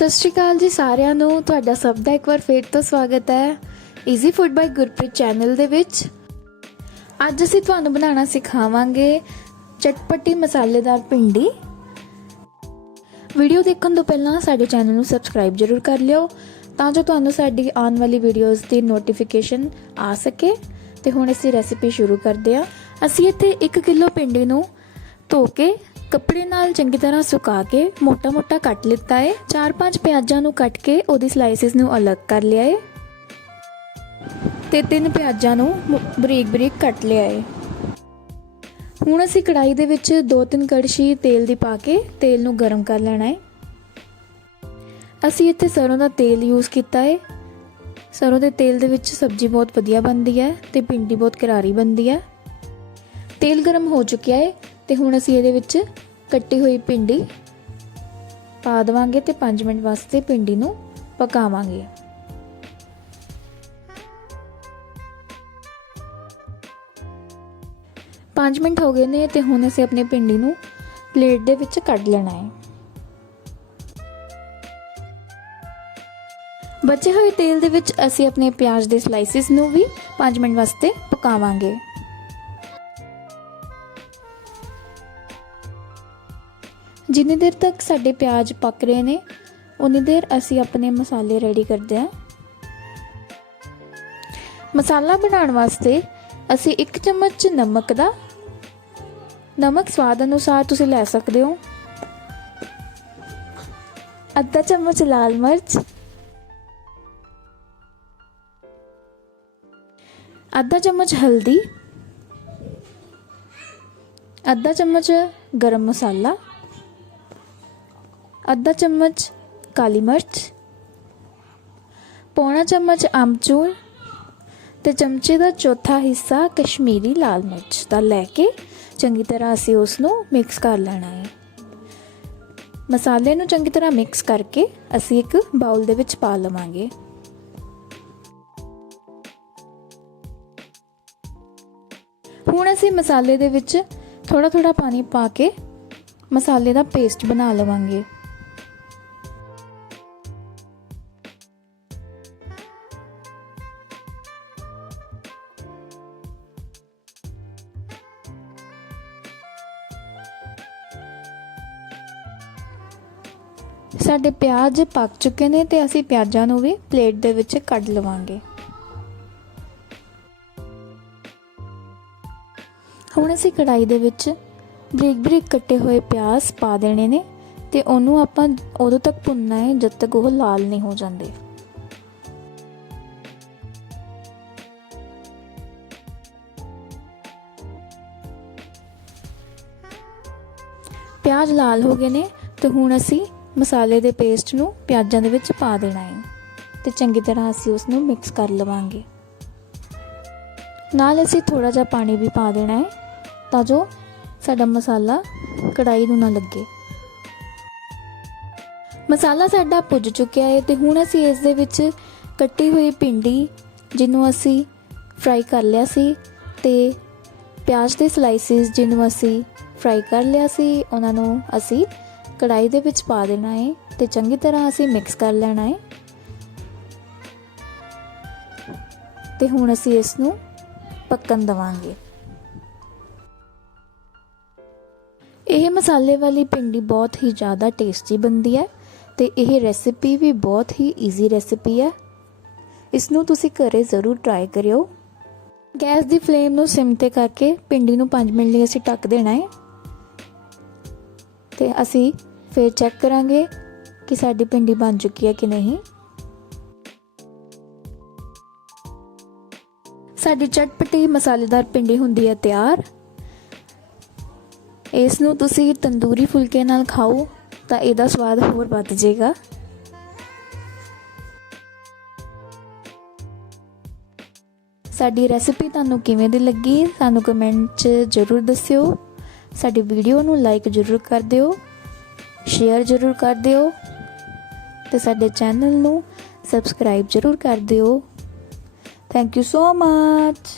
ਸਤਿ ਸ਼੍ਰੀ ਅਕਾਲ ਜੀ ਸਾਰਿਆਂ ਨੂੰ। ਤੁਹਾਡਾ ਸਭ ਦਾ ਇੱਕ ਵਾਰ ਫੇਰ ਤੋਂ ਸਵਾਗਤ ਹੈ easy food by Gurpreet channel ਦੇ ਵਿੱਚ। ਅੱਜ ਅਸੀਂ ਤੁਹਾਨੂੰ ਬਣਾਉਣਾ ਸਿਖਾਵਾਂਗੇ ਚਟਪਟੀ ਮਸਾਲੇਦਾਰ ਭਿੰਡੀ। ਵੀਡੀਓ ਦੇਖਣ ਤੋਂ ਪਹਿਲਾਂ ਸਾਡੇ ਚੈਨਲ ਨੂੰ ਸਬਸਕ੍ਰਾਈਬ ਜ਼ਰੂਰ ਕਰ ਲਿਓ ਤਾਂ ਜੋ ਤੁਹਾਨੂੰ ਸਾਡੀ ਆਉਣ ਵਾਲੀ ਵੀਡੀਓਜ਼ ਦੀ ਨੋਟੀਫਿਕੇਸ਼ਨ ਆ ਸਕੇ। ਤੇ ਹੁਣ ਅਸੀਂ ਰੈਸਿਪੀ ਸ਼ੁਰੂ ਕਰਦੇ ਹਾਂ। ਅਸੀਂ ਇੱਥੇ 1 ਕਿਲੋ ਭਿੰਡੀ ਨੂੰ ਧੋ ਕੇ ਕੱਪੜੇ ਨਾਲ ਚੰਗੀ ਤਰ੍ਹਾਂ ਸੁਕਾ ਕੇ, ਮੋਟਾ-ਮੋਟਾ ਕੱਟ ਲਿੱਤਾ ਹੈ 4-5 ਪਿਆਜ਼ਾਂ ਨੂੰ ਕੱਟ ਕੇ ਉਹਦੀ ਸਲਾਈਸਿਸ ਨੂੰ ਅਲੱਗ ਕਰ ਲਿਆ ਹੈ ਤੇ ਤਿੰਨ ਪਿਆਜ਼ਾਂ ਨੂੰ ਬਰੀਕ-ਬਰੀਕ ਕੱਟ ਲਿਆ ਹੈ ਹੁਣ ਅਸੀਂ ਕੜਾਈ ਦੇ ਵਿੱਚ 2-3 ਕੜਛੀ ਤੇਲ ਦੀ ਪਾ ਕੇ ਤੇਲ ਨੂੰ ਗਰਮ ਕਰ ਲੈਣਾ ਹੈ ਅਸੀਂ ਇੱਥੇ ਸਰੋਂ ਦਾ ਤੇਲ ਯੂਜ਼ ਕੀਤਾ ਹੈ ਸਰੋਂ ਦੇ ਤੇਲ ਦੇ ਵਿੱਚ ਸਬਜ਼ੀ ਬਹੁਤ ਵਧੀਆ ਬਣਦੀ ਹੈ ਤੇ ਭਿੰਡੀ ਬਹੁਤ ਕਰਾਰੀ ਬਣਦੀ ਹੈ। ਤੇਲ ਗਰਮ ਹੋ ਚੁੱਕਿਆ ਹੈ ਤੇ ਹੁਣ ਅਸੀਂ ਇਹਦੇ ਵਿੱਚ ਕੱਟੀ ਹੋਈ ਭਿੰਡੀ ਪਾ ਦਵਾਂਗੇ ਤੇ 5 ਮਿੰਟ ਵਾਸਤੇ ਭਿੰਡੀ ਨੂੰ ਪਕਾਵਾਂਗੇ। ਪੰਜ ਮਿੰਟ ਹੋ ਗਏ ਨੇ ਤੇ ਹੁਣ ਅਸੀਂ ਆਪਣੀ ਭਿੰਡੀ ਨੂੰ ਪਲੇਟ ਦੇ ਵਿੱਚ ਕੱਢ ਲੈਣਾ ਹੈ। ਬਚੇ ਹੋਏ ਤੇਲ ਦੇ ਵਿੱਚ ਅਸੀਂ ਆਪਣੇ ਪਿਆਜ਼ ਦੇ ਸਲਾਈਸਿਸ ਨੂੰ ਵੀ 5 ਮਿੰਟ ਵਾਸਤੇ ਪਕਾਵਾਂਗੇ। ਜਿੰਨੀ ਦੇਰ ਤੱਕ ਸਾਡੇ ਪਿਆਜ਼ ਪੱਕ ਰਹੇ ਨੇ, ਉਨੀ ਦੇਰ ਅਸੀਂ ਆਪਣੇ ਮਸਾਲੇ ਰੈਡੀ ਕਰਦੇ ਹਾਂ। ਮਸਾਲਾ ਬਣਾਉਣ ਵਾਸਤੇ ਅਸੀਂ 1 ਚਮਚ ਨਮਕ ਦਾ, ਨਮਕ ਸਵਾਦ ਅਨੁਸਾਰ ਤੁਸੀਂ ਲੈ ਸਕਦੇ ਹੋ। ਅੱਧਾ ਚਮਚ ਲਾਲ ਮਿਰਚ, ਅੱਧਾ ਚਮਚ ਹਲਦੀ, ਅੱਧਾ ਚਮਚ ਗਰਮ ਮਸਾਲਾ ਅੱਧਾ ਚਮਚ ਕਾਲੀ ਮਿਰਚ, ਪੌਣਾ ਚਮਚ ਆਮਚੂਰ ਤੇ ਚਮਚੇ ਦਾ ਚੌਥਾ ਹਿੱਸਾ ਕਸ਼ਮੀਰੀ ਲਾਲ ਮਿਰਚ ਦਾ ਲੈ ਕੇ ਚੰਗੀ ਤਰ੍ਹਾਂ ਅਸੀਂ ਉਸ ਨੂੰ ਮਿਕਸ ਕਰ ਲੈਣਾ ਹੈ। ਮਸਾਲੇ ਨੂੰ ਚੰਗੀ ਤਰ੍ਹਾਂ ਮਿਕਸ ਕਰਕੇ ਅਸੀਂ ਇੱਕ ਬਾਉਲ ਦੇ ਵਿੱਚ ਪਾ ਲਵਾਂਗੇ। ਹੁਣ ਅਸੀਂ ਮਸਾਲੇ ਦੇ ਵਿੱਚ ਥੋੜਾ ਥੋੜਾ ਪਾਣੀ ਪਾ ਕੇ ਮਸਾਲੇ ਦਾ ਪੇਸਟ ਬਣਾ ਲਵਾਂਗੇ। ਸਾਡੇ ਪਿਆਜ਼ ਪੱਕ ਚੁੱਕੇ ਨੇ ਤੇ ਅਸੀਂ ਪਿਆਜ਼ਾਂ ਨੂੰ ਵੀ ਪਲੇਟ ਦੇ ਵਿੱਚ ਕੱਢ ਲਵਾਂਗੇ। ਹੁਣ ਅਸੀਂ ਕੜਾਈ ਦੇ ਵਿੱਚ ਬਰੀਕ ਬਰੀਕ ਕੱਟੇ ਹੋਏ ਪਿਆਜ਼ ਪਾ ਦੇਣੇ ਨੇ ਤੇ ਉਹਨੂੰ ਆਪਾਂ ਉਦੋਂ ਤੱਕ ਭੁੰਨਣਾ ਹੈ ਜਦ ਤੱਕ ਉਹ ਲਾਲ ਨਹੀਂ ਹੋ ਜਾਂਦੇ। ਪਿਆਜ਼ ਲਾਲ ਹੋ ਗਏ ਨੇ ਤੇ ਹੁਣ ਅਸੀਂ ਮਸਾਲੇ ਦੇ ਪੇਸਟ ਨੂੰ ਪਿਆਜ਼ਾਂ ਦੇ ਵਿੱਚ ਪਾ ਦੇਣਾ ਹੈ ਤੇ ਚੰਗੀ ਤਰ੍ਹਾਂ ਅਸੀਂ ਉਸ ਨੂੰ ਮਿਕਸ ਕਰ ਲਵਾਂਗੇ। ਨਾਲ ਅਸੀਂ ਥੋੜਾ ਜਿਹਾ ਪਾਣੀ ਵੀ ਪਾ ਦੇਣਾ ਹੈ ਤਾਂ ਜੋ ਸਾਡਾ ਮਸਾਲਾ ਕੜਾਈ ਨੂੰ ਨਾ ਲੱਗੇ। ਮਸਾਲਾ ਸਾਡਾ ਪੁੱਜ ਚੁੱਕਿਆ ਹੈ ਤੇ ਹੁਣ ਅਸੀਂ ਇਸ ਦੇ ਵਿੱਚ ਕੱਟੀ ਹੋਈ ਭਿੰਡੀ ਜਿਹਨੂੰ ਅਸੀਂ ਫਰਾਈ ਕਰ ਲਿਆ ਸੀ ਤੇ ਪਿਆਜ਼ ਦੇ ਸਲਾਈਸਿਸ ਜਿਹਨੂੰ ਅਸੀਂ ਫਰਾਈ ਕਰ ਲਿਆ ਸੀ, ਉਹਨਾਂ ਨੂੰ ਅਸੀਂ ਕੜਾਈ ਦੇ ਵਿੱਚ ਪਾ ਦੇਣਾ ਹੈ ਤੇ ਚੰਗੀ ਤਰ੍ਹਾਂ ਅਸੀਂ ਮਿਕਸ ਕਰ ਲੈਣਾ ਹੈ ਤੇ ਹੁਣ ਅਸੀਂ ਇਸ ਨੂੰ ਪੱਕਣ ਦਵਾਂਗੇ। ਇਹ ਮਸਾਲੇ ਵਾਲੀ ਭਿੰਡੀ ਬਹੁਤ ਹੀ ਜ਼ਿਆਦਾ ਟੇਸਟੀ ਬਣਦੀ ਹੈ ਤੇ ਇਹ ਰੈਸਿਪੀ ਵੀ ਬਹੁਤ ਹੀ ਈਜ਼ੀ ਰੈਸਿਪੀ ਹੈ। ਇਸ ਨੂੰ ਤੁਸੀਂ ਘਰੇ ਜ਼ਰੂਰ ਟਰਾਈ ਕਰਿਓ। ਗੈਸ ਦੀ ਫਲੇਮ ਨੂੰ ਸਿਮ ਤੇ ਕਰਕੇ ਭਿੰਡੀ ਨੂੰ 5 ਮਿੰਟ ਲਈ ਅਸੀਂ ਢੱਕ ਦੇਣਾ ਹੈ ਤੇ ਅਸੀਂ ਫਿਰ ਚੈੱਕ ਕਰਾਂਗੇ ਕਿ ਸਾਡੀ ਭਿੰਡੀ ਬਣ ਚੁੱਕੀ ਹੈ ਕਿ ਨਹੀਂ। ਸਾਡੀ ਚਟਪਟੀ ਮਸਾਲੇਦਾਰ ਭਿੰਡੀ ਹੁੰਦੀ ਹੈ ਤਿਆਰ। ਇਸ ਨੂੰ ਤੁਸੀਂ ਤੰਦੂਰੀ ਫੁਲਕੇ ਨਾਲ ਖਾਓ ਤਾਂ ਇਹਦਾ ਸਵਾਦ ਹੋਰ ਵੱਧ ਜਾਏਗਾ। ਸਾਡੀ ਰੈਸਿਪੀ ਤੁਹਾਨੂੰ ਕਿਵੇਂ ਦੀ ਲੱਗੀ ਸਾਨੂੰ ਕਮੈਂਟ 'ਚ ਜ਼ਰੂਰ ਦੱਸਿਓ। ਸਾਡੀ ਵੀਡੀਓ ਨੂੰ ਲਾਈਕ ਜ਼ਰੂਰ ਕਰ ਦਿਓ। ਸ਼ੇਅਰ ਜ਼ਰੂਰ ਕਰ ਦਿਓ ਤੇ ਸਾਡੇ ਚੈਨਲ ਨੂੰ ਸਬਸਕ੍ਰਾਈਬ ਜ਼ਰੂਰ ਕਰ ਦਿਓ। Thank you so much